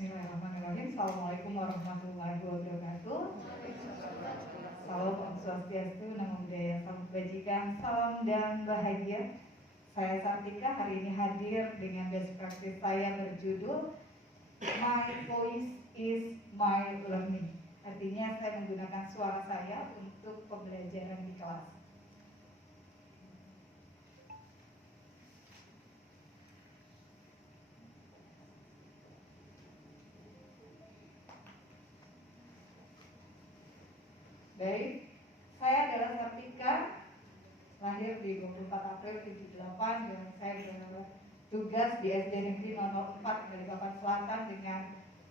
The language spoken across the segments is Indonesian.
Bismillahirrahmanirrahim. Assalamualaikum warahmatullahi wabarakatuh. Salam Om Swastiastu, Namo Buddhaya, Salam Kebajikan, salam dan bahagia. Saya Sartika hari ini hadir dengan best practice saya berjudul My Voice is My Learning. Artinya saya menggunakan suara saya untuk pembelajaran di kelas. Baik, saya adalah Sartika, lahir di 24 April 78 dan saya bertugas di SD Negeri 04 Balikpapan Selatan dengan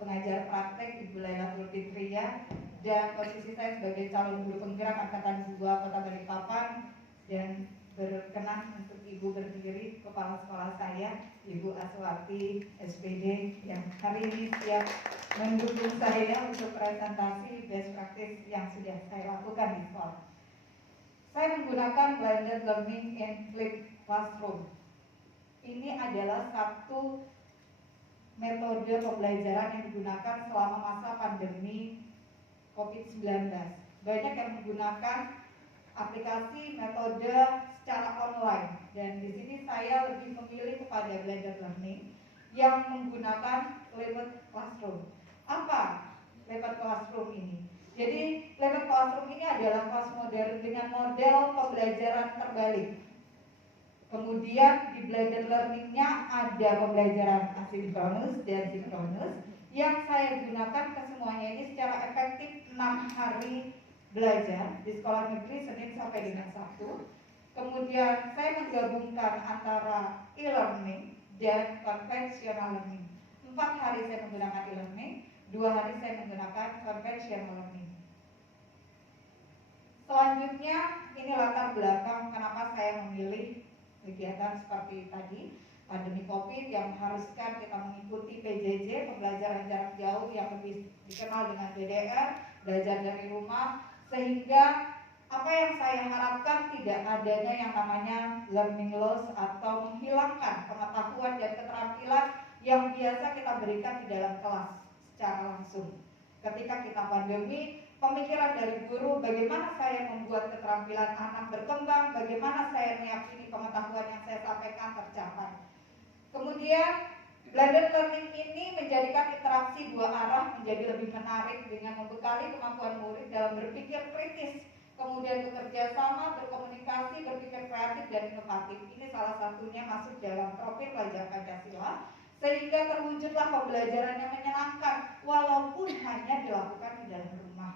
pengajar praktek Ibu Lailatul Fitria, dan posisi saya sebagai calon guru penggerak Angkatan 2 Kota Balikpapan, dan berkenan untuk Ibu berdiri kepala sekolah saya, Ibu Aswati SPD, yang hari ini siap mendukung saya untuk presentasi best practice yang sudah saya lakukan di sekolah. Saya menggunakan blended learning in flipped classroom. Ini adalah satu metode pembelajaran yang digunakan selama masa pandemi COVID-19. Banyak yang menggunakan aplikasi metode secara online, dan di sini saya lebih memilih kepada blended learning yang menggunakan flipped classroom. Apa flipped classroom ini? Jadi flipped classroom ini adalah kelas modern dengan model pembelajaran terbalik. Kemudian di blended learningnya ada pembelajaran asinkronus dan sinkronus yang saya gunakan kesemuanya ini secara efektif 6 hari belajar di sekolah negeri Senin sampai dengan Sabtu. Kemudian saya menggabungkan antara e-learning dan conventional learning. 4 hari saya menggunakan e-learning, 2 hari saya menggunakan conventional learning. Selanjutnya ini latar belakang kenapa saya memilih kegiatan seperti tadi, pandemi COVID yang mengharuskan kita mengikuti PJJ, pembelajaran jarak jauh yang lebih dikenal dengan DDR, belajar dari rumah, sehingga apa yang saya harapkan tidak adanya yang namanya learning loss atau menghilangkan pengetahuan dan keterampilan yang biasa kita berikan di dalam kelas secara langsung. Ketika kita pandemi, pemikiran dari guru bagaimana saya membuat keterampilan anak berkembang, bagaimana saya meyakini pengetahuan yang saya sampaikan tercapai. Kemudian blended learning ini menjadikan interaksi dua arah menjadi lebih menarik dengan membekali kemampuan murid dalam berpikir kritis, kemudian bekerja sama, berkomunikasi, berpikir kreatif dan inovatif. Ini salah satunya masuk dalam profil pelajar Pancasila, sehingga terwujudlah pembelajaran yang menyenangkan walaupun hanya dilakukan di dalam rumah.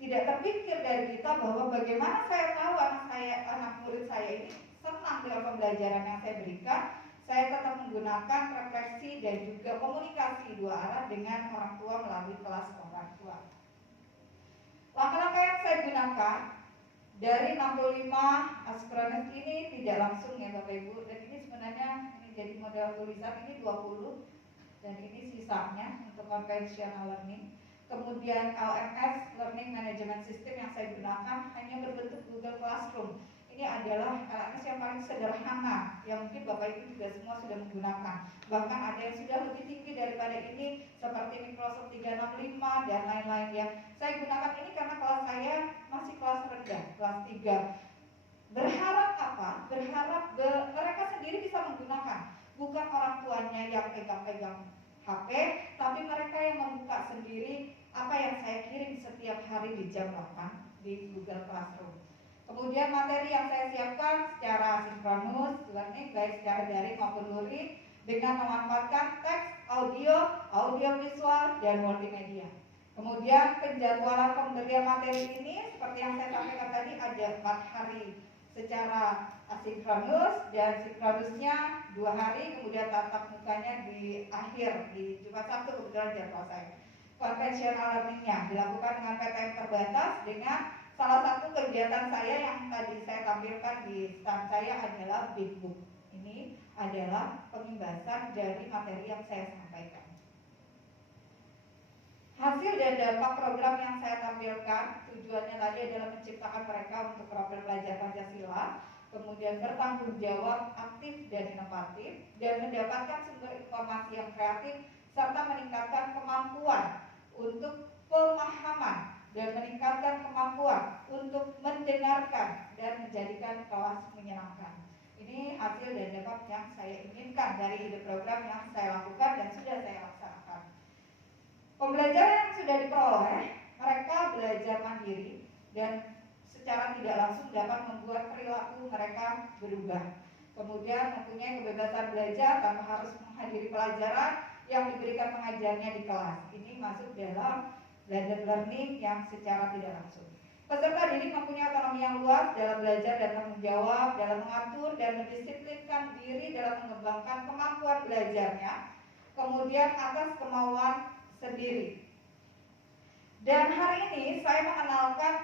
Tidak terpikir dari kita bahwa bagaimana saya tahu anak murid saya ini senang dengan pembelajaran yang saya berikan. Saya tetap menggunakan refleksi dan juga komunikasi dua arah dengan orang tua melalui kelas orang tua. Langkah-langkah yang saya gunakan dari 65 asinkronus ini tidak langsung ya Bapak Ibu, dan ini sebenarnya ini jadi model tulisan ini 20 dan ini sisanya untuk conventional learning. Kemudian LMS Learning Management System yang saya gunakan hanya berbentuk Google Classroom. Ini adalah LMS yang paling sederhana yang mungkin Bapak Ibu juga semua sudah menggunakan. Bahkan ada yang sudah lebih tinggi daripada ini seperti Microsoft 365 dan lain-lain yang saya gunakan ini karena kelas saya masih kelas rendah, kelas 3. Berharap apa? Berharap mereka sendiri bisa menggunakan, bukan orang tuanya yang pegang-pegang HP, tapi mereka yang membuka sendiri apa yang saya kirim setiap hari di jam 8 di Google Classroom. Kemudian materi yang saya siapkan secara sinkronus learning baik secara daring maupun luring dengan memanfaatkan teks, audio visual, dan multimedia. Kemudian penjadwalan pemberian materi ini seperti yang saya sampaikan tadi ada 4 hari secara asinkronus dan sinkronusnya 2 hari, kemudian tatap mukanya di akhir di Jumat Sabtu kebetulan jadwal saya. Conventional learningnya dilakukan dengan PTM terbatas dengan salah satu kegiatan saya yang tadi saya tampilkan di stand saya adalah Big Book. Ini adalah pengimbasan dari materi yang saya sampaikan. Hasil dan dampak program yang saya tampilkan tujuannya tadi adalah menciptakan mereka untuk profil pelajar Pancasila, kemudian bertanggung jawab, aktif dan inovatif, dan mendapatkan sumber informasi yang kreatif serta meningkatkan kemampuan untuk pemahaman dan meningkatkan kemampuan untuk mendengarkan dan menjadikan kelas menyenangkan. Ini hasil dan dampak yang saya inginkan dari ide program yang saya lakukan dan sudah saya laksanakan. Pembelajaran yang sudah diperoleh, mereka belajar mandiri dan secara tidak langsung dapat membuat perilaku mereka berubah. Kemudian mempunyai kebebasan belajar tanpa harus menghadiri pelajaran yang diberikan pengajarnya di kelas. Ini masuk dalam blended learning yang secara tidak langsung. Peserta didik mempunyai otonomi yang luas dalam belajar dan tanggung jawab, dalam mengatur dan mendisiplinkan diri dalam mengembangkan kemampuan belajarnya, kemudian atas kemauan sendiri. Dan hari ini saya mengenalkan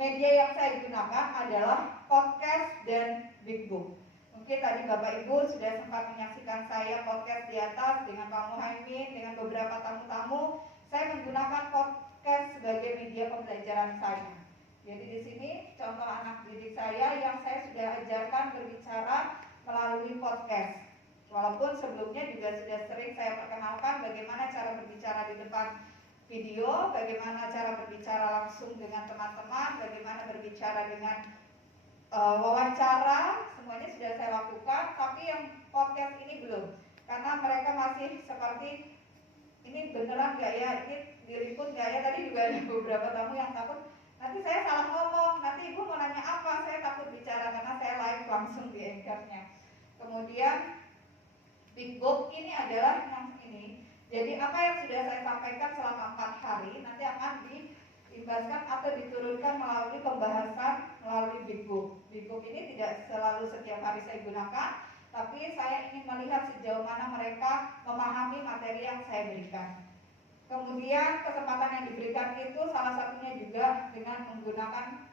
media yang saya gunakan adalah podcast dan Big Book. Mungkin tadi Bapak Ibu sudah sempat menyaksikan saya podcast di atas dengan Pak Muhaimin, dengan beberapa tamu-tamu. Saya menggunakan podcast sebagai media pembelajaran saya. Jadi di sini contoh anak didik saya yang saya sudah ajarkan berbicara melalui podcast. Walaupun sebelumnya juga sudah sering saya perkenalkan bagaimana cara berbicara di depan video, bagaimana cara berbicara langsung dengan teman-teman, bagaimana berbicara dengan wawancara, semuanya sudah saya lakukan. Tapi yang podcast ini belum, karena mereka masih seperti ini beneran gak ya, ini diliput gak ya. Tadi juga ada beberapa tamu yang takut nanti saya salah ngomong, nanti ibu mau nanya apa, saya takut bicara karena saya live langsung di anchornya. Kemudian Big Book ini adalah yang ini. Jadi apa yang sudah saya sampaikan selama 4 hari nanti akan diimbaskan atau diturunkan melalui pembahasan melalui Big Book. Big Book ini tidak selalu setiap hari saya gunakan, tapi saya ingin melihat sejauh mana mereka memahami materi yang saya berikan. Kemudian kesempatan yang diberikan itu salah satunya juga dengan menggunakan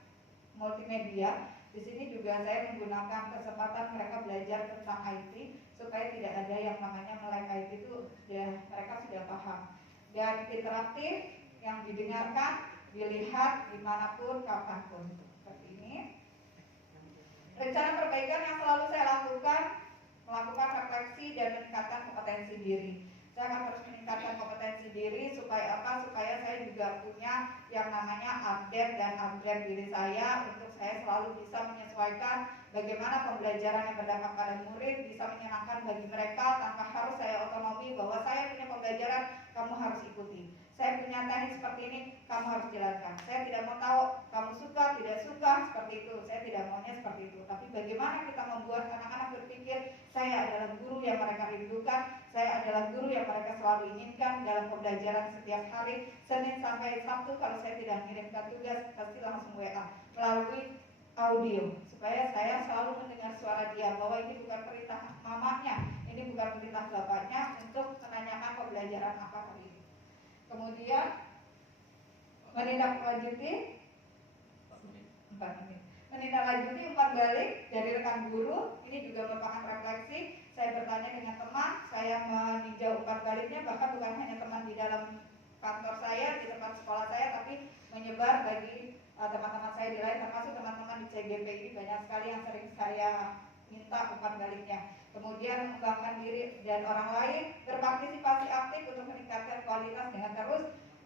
multimedia. Di sini juga saya menggunakan kesempatan mereka belajar tentang IT supaya tidak ada yang namanya melek IT itu mereka sudah paham. Dan interaktif yang didengarkan, dilihat dimanapun, kapanpun. Seperti ini. Rencana perbaikan yang selalu saya lakukan, melakukan refleksi dan meningkatkan kompetensi diri. Saya akan terus meningkatkan kompetensi diri supaya apa? Supaya saya juga punya yang namanya update dan upgrade diri saya untuk saya selalu bisa menyesuaikan bagaimana pembelajaran yang berdampak pada murid bisa menyenangkan bagi mereka tanpa harus saya otonomi bahwa saya punya pembelajaran, kamu harus ikuti. Saya punya teknik seperti ini, kamu harus jalankan. Saya tidak mau tahu kamu suka, tidak suka, seperti itu. Saya tidak maunya seperti itu. Tapi bagaimana kita membuat anak-anak berpikir, saya adalah guru yang mereka rindukan, saya adalah guru yang mereka selalu inginkan dalam pembelajaran setiap hari, Senin sampai Sabtu. Kalau saya tidak mengirimkan tugas, pasti langsung WA melalui audio, supaya saya selalu mendengar suara dia, bahwa ini bukan perintah mamanya, ini bukan perintah bapaknya untuk menanyakan pembelajaran apa hari ini. Kemudian menindaklanjuti 4 menit. Menindaklanjuti umpan balik dari rekan guru, ini juga merupakan refleksi. Saya bertanya dengan teman, saya meninjau umpan baliknya, bahkan bukan hanya teman di dalam kantor saya, di tempat sekolah saya, tapi menyebar bagi teman-teman saya di lain, termasuk teman-teman di CGP ini banyak sekali yang sering saya minta umpan baliknya. Kemudian mengembangkan diri dan orang lain, berpartisipasi aktif untuk meningkatkan kualitas dengan terus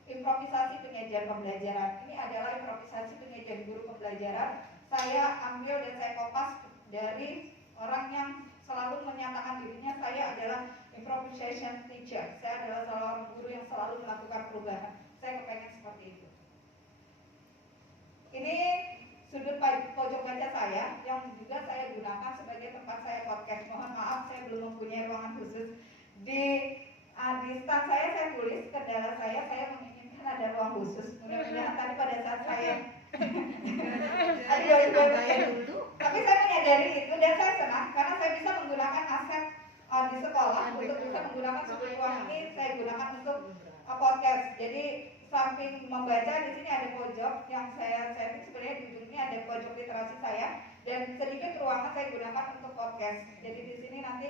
improvisasi penyajian pembelajaran. Ini adalah improvisasi penyajian guru pembelajaran. Saya ambil dan saya kopas dari orang yang selalu menyatakan dirinya saya adalah improvisation teacher. Saya adalah seorang guru yang selalu melakukan perubahan. Saya kepengen seperti itu. Ini sudut pojok kaca saya yang juga saya gunakan sebagai tempat saya podcast. Mohon maaf saya belum mempunyai ruangan khusus. Di stand saya tulis kendala saya menginginkan ada ruang khusus. Mudah-mudahan tadi pada saat saya tapi saya menyadari itu dan saya senang karena saya bisa menggunakan aset di sekolah untuk bisa menggunakan sudut ruang ini. Saya gunakan untuk podcast. Jadi samping membaca, di sini ada pojok yang saya setting, sebenarnya di ujungnya ada pojok literasi saya, dan sedikit ruangan saya gunakan untuk podcast. Jadi di sini nanti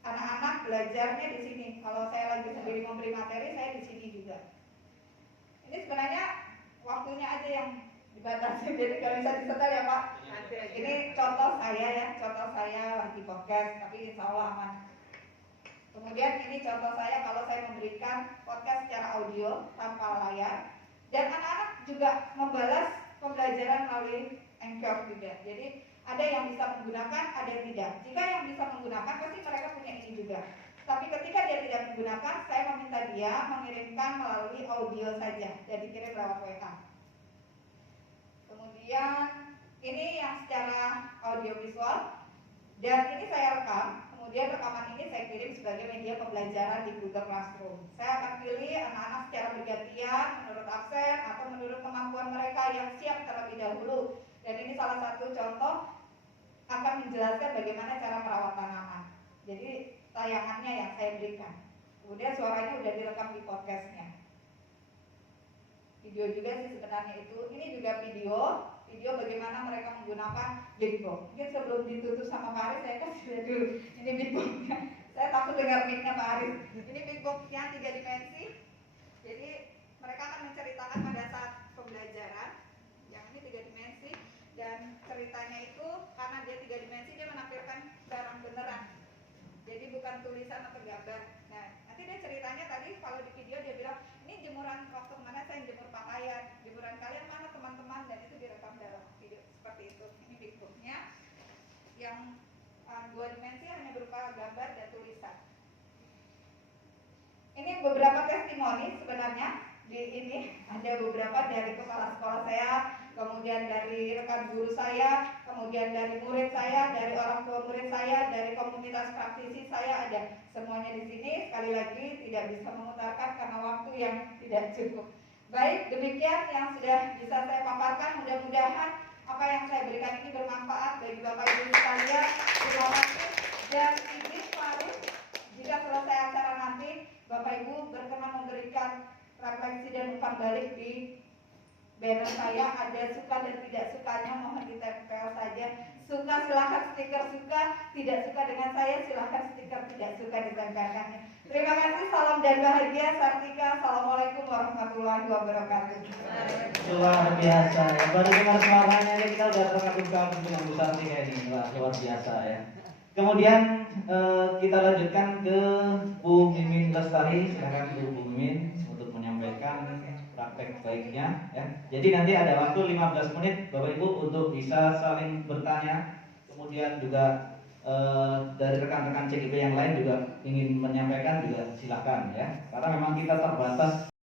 anak-anak belajarnya di sini. Kalau saya lagi sendiri memberi materi, saya di sini juga. Ini sebenarnya waktunya aja yang dibatasi, jadi nggak bisa disetel ya Pak. Ini contoh saya ya, contoh saya lagi podcast, tapi insya Allah aman. Kemudian ini contoh saya kalau saya memberikan podcast secara audio tanpa layar. Dan anak-anak juga membalas pembelajaran melalui Anchor juga. Jadi ada yang bisa menggunakan, ada yang tidak. Jika yang bisa menggunakan pasti mereka punya ini juga. Tapi ketika dia tidak menggunakan, saya meminta dia mengirimkan melalui audio saja dan dikirim lewat WA. Kemudian ini yang secara audiovisual dan ini saya rekam. Kemudian rekaman ini saya kirim sebagai media pembelajaran di Google Classroom. Saya akan pilih anak-anak secara bergantian menurut absen atau menurut kemampuan mereka yang siap terlebih dahulu. Dan ini salah satu contoh akan menjelaskan bagaimana cara merawat tanaman. Jadi tayangannya yang saya berikan. Kemudian suaranya udah direkam di podcastnya. Video juga sih sebenarnya itu. Ini juga video bagaimana mereka menggunakan big box. Mungkin sebelum ditutup sama Pak Aris saya kasih lihat dulu. Ini big box-nya. Saya takut dengar mic-nya Pak Aris. Ini big box-nya 3 dimensi. Jadi mereka akan menceritakan pada saat pembelajaran. Yang ini 3 dimensi dan ceritanya itu karena dia 3 dimensi dia menampilkan barang beneran. Jadi bukan tulisan atau gambar. Nah, nanti dia ceritanya tadi kalau di video dia bilang ini jemuran waktu mana saya jemur pakaian, jemuran kalian mana teman-teman, dan itu direkam dalam video seperti itu. Ini big book-nya yang 2 dimensi hanya berupa gambar dan tulisan. Ini beberapa testimoni sebenarnya. Di ini ada beberapa dari kepala sekolah saya, kemudian dari rekan guru saya, kemudian dari murid saya, dari orang tua murid saya, dari komunitas praktisi saya ada semuanya di sini. Sekali lagi tidak bisa memutarkan karena waktu yang tidak cukup. Baik, demikian yang sudah bisa saya paparkan. Mudah-mudahan apa yang saya berikan ini bermanfaat bagi Bapak Ibu sekalian. Terima kasih dan izin Faris, jika selesai acara nanti Bapak Ibu berkenan memberikan refleksi dan umpan balik di banner saya. Ada suka dan tidak sukanya mohon ditempel saja. Suka silahkan stiker suka, tidak suka dengan saya silahkan stiker tidak suka ditempelkannya. Terima kasih, salam dan bahagia. Sartika, assalamualaikum warahmatullahi wabarakatuh. Luar biasa ya, baru dengar suaranya ini kita udah terkagum-kagum dengan Bu Sartika ini. Wah, luar biasa ya. Kemudian kita lanjutkan ke Bu Mimin Lestari. Silakan Bu Mimin untuk menyampaikan praktek baiknya ya. Jadi nanti ada waktu 15 menit Bapak Ibu untuk bisa saling bertanya. Kemudian juga dari rekan-rekan CGP yang lain juga ingin menyampaikan juga silakan ya. Karena memang kita terbatas